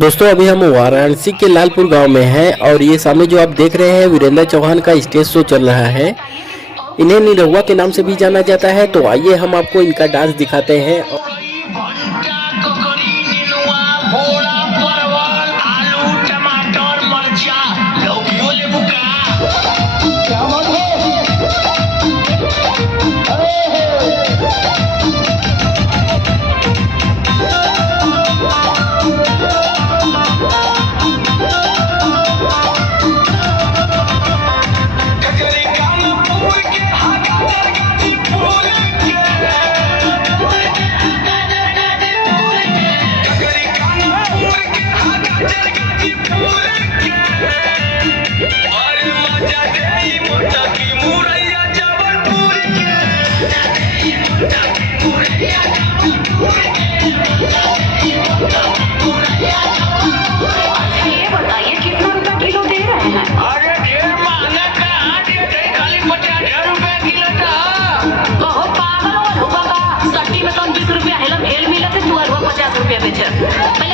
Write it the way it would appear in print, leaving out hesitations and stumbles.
दोस्तों अभी हम वाराणसी के लालपुर गांव में हैं और ये सामने जो आप देख रहे हैं वीरेंद्र चौहान का स्टेज शो चल रहा है। इन्हें निरहुआ के नाम से भी जाना जाता है। तो आइए हम आपको इनका डांस दिखाते हैं। ₹50 मिलत है, 50 रुपया बेच।